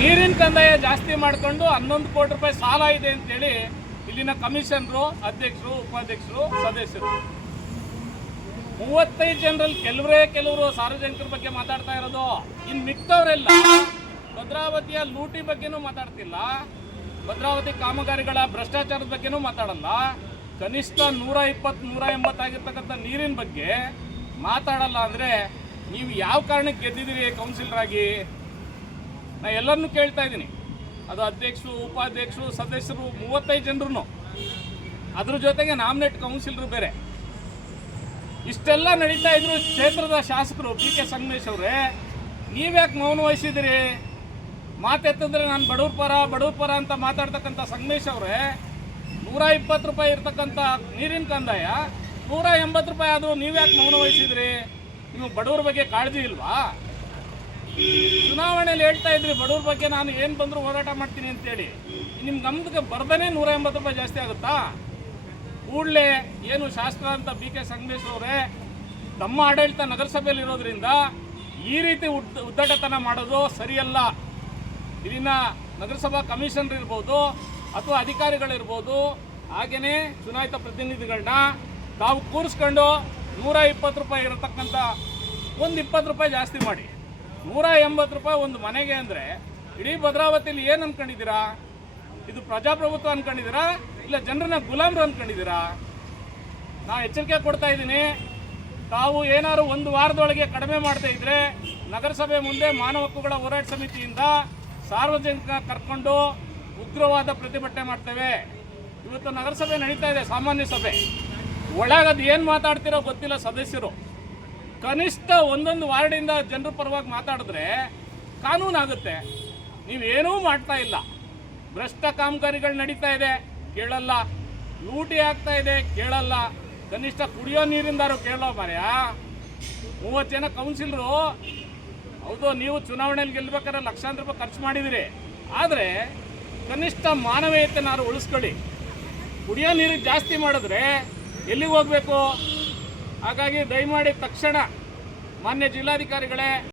ನೀರಿನ ಕಂದಾಯ ಜಾಸ್ತಿ ಮಾಡಿಕೊಂಡು 11 ಕೋಟಿ ರೂಪಾಯಿ ಸಾಲ ಇದೆ ಅಂತೇಳಿ ಇಲ್ಲಿನ ಕಮಿಷನರು, ಅಧ್ಯಕ್ಷರು, ಉಪಾಧ್ಯಕ್ಷರು, ಸದಸ್ಯರು 35 ಜನರಲ್ಲಿ ಕೆಲವರು ಸಾರ್ವಜನಿಕರ ಬಗ್ಗೆ ಮಾತಾಡ್ತಾ ಇರೋದು. ಇನ್ನು ಮಿಕ್ಕವರೆಲ್ಲ ಭದ್ರಾವತಿಯ ಲೂಟಿ ಬಗ್ಗೆನೂ ಮಾತಾಡ್ತಿಲ್ಲ, ಭದ್ರಾವತಿ ಕಾಮಗಾರಿಗಳ ಭ್ರಷ್ಟಾಚಾರದ ಬಗ್ಗೆನೂ ಮಾತಾಡಲ್ಲ. ಕನಿಷ್ಠ 120-180 ಆಗಿರ್ತಕ್ಕಂಥ ನೀರಿನ ಬಗ್ಗೆ ಮಾತಾಡಲ್ಲ ಅಂದರೆ ನೀವು ಯಾವ ಕಾರಣಕ್ಕೆ ಗೆದ್ದಿದ್ದೀರಿ ಕೌನ್ಸಿಲರ್ ಆಗಿ? ನಾ ಎಲ್ಲರನ್ನೂ ಕೇಳ್ತಾ ಇದ್ದೀನಿ, ಅದು ಅಧ್ಯಕ್ಷರು, ಉಪಾಧ್ಯಕ್ಷರು, ಸದಸ್ಯರು 35 ಜನರು, ಅದ್ರ ಜೊತೆಗೆ ನಾಮಿನೇಟ್ ಕೌನ್ಸಿಲರು ಬೇರೆ. ಇಷ್ಟೆಲ್ಲ ನಡೀತಾ ಇದ್ರು ಕ್ಷೇತ್ರದ ಶಾಸಕರು PK ಸಂಗಮೇಶ್ ಅವರೇ, ನೀವ್ಯಾಕೆ ಮೌನ ವಹಿಸಿದಿರಿ? ಮಾತೆತ್ತಿದ್ರೆ ನಾನು ಬಡವ್ರ ಪರ ಅಂತ ಮಾತಾಡ್ತಕ್ಕಂಥ ಸಂಗಮೇಶ್ ಅವರೇ, 120 ರೂಪಾಯಿ ಇರ್ತಕ್ಕಂಥ ನೀರಿನ ಕಂದಾಯ 180 ರೂಪಾಯಿ ಆದರೂ ನೀವ್ಯಾಕೆ ಮೌನ ವಹಿಸಿದ್ರಿ? ನೀವು ಬಡವ್ರ ಬಗ್ಗೆ ಕಾಳಜಿ ಇಲ್ವಾ? ಚುನಾವಣೆಯಲ್ಲಿ ಹೇಳ್ತಾ ಇದ್ರಿ ಬಡವ್ರ ಬಗ್ಗೆ ನಾನು ಏನು ಬಂದರೂ ಹೋರಾಟ ಮಾಡ್ತೀನಿ ಅಂತೇಳಿ. ನಿಮ್ಮ ಗಮನಕ್ಕೆ ಬರ್ದೇ 180 ರೂಪಾಯಿ ಜಾಸ್ತಿ ಆಗುತ್ತಾ? ಕೂಡಲೇ ಏನು ಶಾಸಕ ಅಂತ PK ಸಂಗಮೇಶ್ ಅವರೇ, ತಮ್ಮ ಆಡಳಿತ ನಗರಸಭೆಯಲ್ಲಿ ಇರೋದ್ರಿಂದ ಈ ರೀತಿ ಉದ್ದಟತನ ಮಾಡೋದು ಸರಿಯಲ್ಲ. ಇಲ್ಲಿನ ನಗರಸಭಾ ಕಮಿಷನರ್ ಇರ್ಬೋದು ಅಥವಾ ಅಧಿಕಾರಿಗಳಿರ್ಬೋದು, ಹಾಗೆಯೇ ಚುನಾಯಿತ ಪ್ರತಿನಿಧಿಗಳನ್ನ ತಾವು ಕೂರಿಸ್ಕೊಂಡು 120 ರೂಪಾಯಿ ಇರತಕ್ಕಂಥ ಒಂದು 20 ರೂಪಾಯಿ ಜಾಸ್ತಿ ಮಾಡಿ 180 ರೂಪಾಯಿ ಒಂದು ಮನೆಗೆ ಅಂದರೆ ಇಡೀ ಭದ್ರಾವತಿಯಲ್ಲಿ ಏನು ಅಂದ್ಕೊಂಡಿದ್ದೀರಾ? ಇದು ಪ್ರಜಾಪ್ರಭುತ್ವ ಅಂದ್ಕೊಂಡಿದ್ದೀರಾ ಇಲ್ಲ ಜನರನ್ನ ಗುಲಾಮರು ಅಂದ್ಕೊಂಡಿದ್ದೀರಾ? ನಾ ಎಚ್ಚರಿಕೆ ಕೊಡ್ತಾ ಇದ್ದೀನಿ, ತಾವು ಏನಾದ್ರು ಒಂದು ವಾರದೊಳಗೆ ಕಡಿಮೆ ಮಾಡ್ತಾ ಇದ್ರೆ ನಗರಸಭೆ ಮುಂದೆ ಮಾನವ ಹಕ್ಕುಗಳ ಹೋರಾಟ ಸಮಿತಿಯಿಂದ ಸಾರ್ವಜನಿಕ ಕರ್ಕೊಂಡು ಉಗ್ರವಾದ ಪ್ರತಿಭಟನೆ ಮಾಡ್ತೇವೆ. ಇವತ್ತು ನಗರಸಭೆ ನಡೀತಾ ಇದೆ, ಸಾಮಾನ್ಯ ಸಭೆ ಒಳಗದು ಏನು ಮಾತಾಡ್ತಿರೋ ಗೊತ್ತಿಲ್ಲ ಸದಸ್ಯರು. ಕನಿಷ್ಠ ಒಂದೊಂದು ವಾರ್ಡಿಂದ ಜನರ ಪರವಾಗಿ ಮಾತಾಡಿದ್ರೆ ಕಾನೂನಾಗುತ್ತೆ. ನೀವೇನೂ ಮಾಡ್ತಾ ಇಲ್ಲ. ಭ್ರಷ್ಟ ಕಾಮಗಾರಿಗಳು ನಡೀತಾ ಇದೆ, ಕೇಳಲ್ಲ. ಲೂಟಿ ಆಗ್ತಾ ಇದೆ, ಕೇಳಲ್ಲ. ಕನಿಷ್ಠ ಕುಡಿಯೋ ನೀರಿಂದಾರು ಕೇಳೋ ಮಾರ್ಯ. 30 ಜನ ಕೌನ್ಸಿಲರು, ಹೌದು ನೀವು ಚುನಾವಣೆಯಲ್ಲಿ ಗೆಲ್ಲಬೇಕಾದ್ರೆ ಲಕ್ಷಾಂತರ ರೂಪಾಯಿ ಖರ್ಚು ಮಾಡಿದಿರಿ, ಆದರೆ ಕನಿಷ್ಠ ಮಾನವೀಯತೆನಾರು ಉಳಿಸ್ಕೊಳ್ಳಿ. ಕುಡಿಯೋ ನೀರಿಗೆ ಜಾಸ್ತಿ ಮಾಡಿದ್ರೆ ಎಲ್ಲಿಗೆ ಹೋಗಬೇಕು? ಹಾಗಾಗಿ ದಯಮಾಡಿ ತಕ್ಷಣ ಮಾನ್ಯ ಜಿಲ್ಲಾಧಿಕಾರಿಗಳೇ